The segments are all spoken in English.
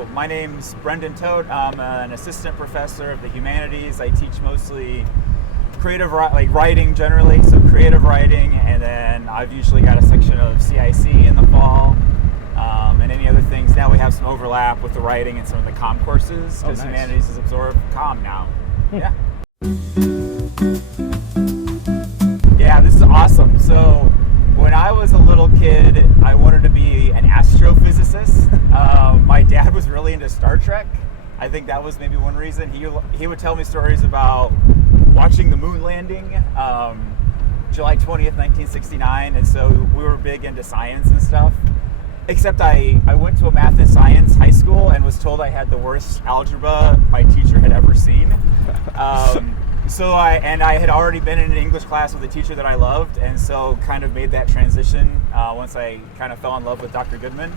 So my name's Brendan Todt. I'm an assistant professor of the humanities. I teach mostly creative writing generally, so creative writing, and then I've usually got a section of CIC in the fall, and any other things. Now we have some overlap with the writing and some of the comm courses, because humanities has absorbed comm now. Yeah. Yeah, this is awesome. So when I was a little kid, I wanted to be an astrophysicist. My dad was really into Star Trek. I think that was maybe one reason. He would tell me stories about watching the moon landing, July 20th, 1969, and so we were big into science and stuff. Except I went to a math and science high school and was told I had the worst algebra my teacher had ever seen. So I had already been in an English class with a teacher that I loved, and so kind of made that transition once I kind of fell in love with Dr. Goodman.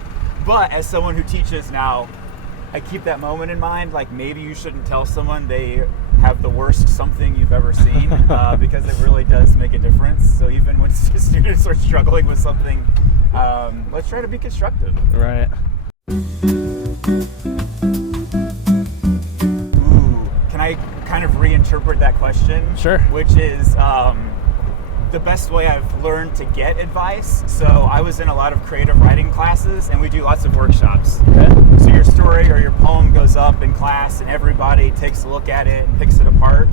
But as someone who teaches now, I keep that moment in mind, like maybe you shouldn't tell someone they have the worst something you've ever seen, because it really does make a difference. So even when students are struggling with something, let's try to be constructive. Right. Ooh, can I kind of reinterpret that question? Sure. Which is the best way I've learned to get advice. So I was in a lot of creative writing classes, and we do lots of workshops. Okay. So your story or your poem goes up in class, and everybody takes a look at it and picks it apart.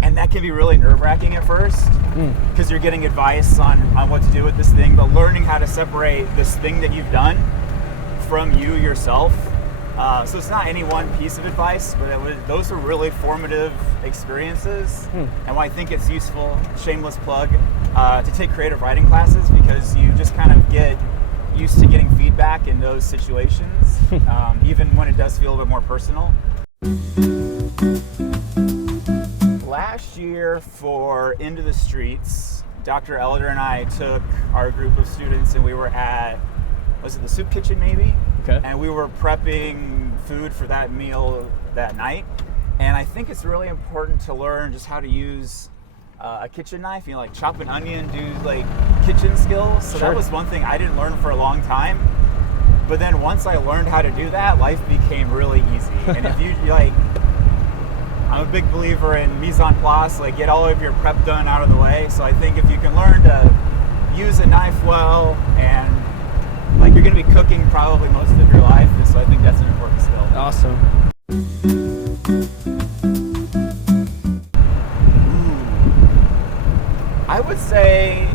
And that can be really nerve-wracking at first, because you're getting advice on what to do with this thing, but learning how to separate this thing that you've done from you yourself. So it's not any one piece of advice, but those are really formative experiences. And why I think it's useful, shameless plug, to take creative writing classes, because you just kind of get used to getting feedback in those situations, even when it does feel a bit more personal. Last year for Into the Streets, Dr. Elder and I took our group of students and we were at, was it the soup kitchen maybe? Okay. And we were prepping food for that meal that night. And I think it's really important to learn just how to use a kitchen knife, like chop an onion, do like kitchen skills. So that was one thing I didn't learn for a long time. But then once I learned how to do that, life became really easy. And if you I'm a big believer in mise en place, like get all of your prep done out of the way. So I think if you can learn to use a knife well, and like you're going to be cooking probably most of your life, and so I think that's an important skill. Awesome. I would say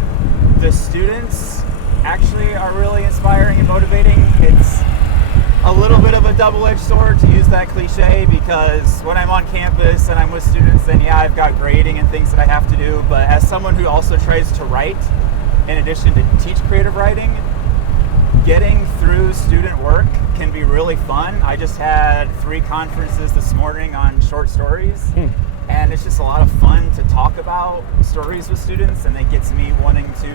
the students actually are really inspiring and motivating. It's a little bit of a double-edged sword, to use that cliche, because when I'm on campus and I'm with students, then yeah, I've got grading and things that I have to do, but as someone who also tries to write in addition to teach creative writing, getting through student work can be really fun. I just had 3 conferences this morning on short stories, and it's just a lot of fun to talk about stories with students, and it gets me wanting to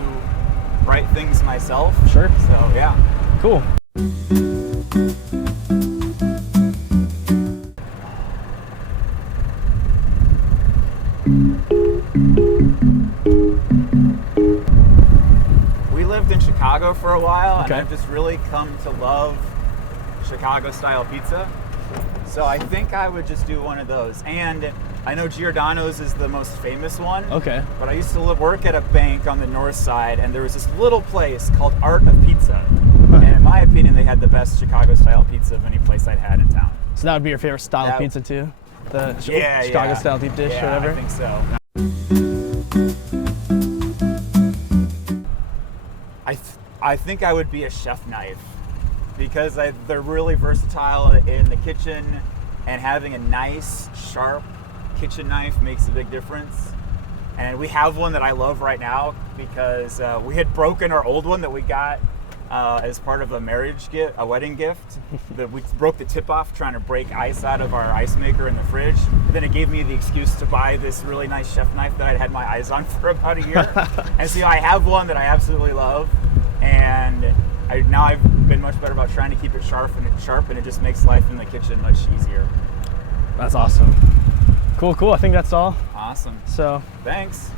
write things myself. Sure. So yeah. Cool. We lived in Chicago for a while, and Okay. I've just really come to love Chicago-style pizza. So I think I would just do one of those. And I know Giordano's is the most famous one. Okay. But I used to work at a bank on the north side, and there was this little place called Art of Pizza. And in my opinion, they had the best Chicago-style pizza of any place I'd had in town. So that would be your favorite style of pizza too? The Chicago-style deep dish or whatever? I think so. I think I would be a chef knife, because they're really versatile in the kitchen, and having a nice, sharp kitchen knife makes a big difference. And we have one that I love right now, because we had broken our old one that we got as part of a wedding gift. We broke the tip off trying to break ice out of our ice maker in the fridge. And then it gave me the excuse to buy this really nice chef knife that I'd had my eyes on for about a year. And so I have one that I absolutely love, and now I've been much better about trying to keep it sharp, and it just makes life in the kitchen much easier. That's awesome. Cool. I think that's all. Awesome. So thanks.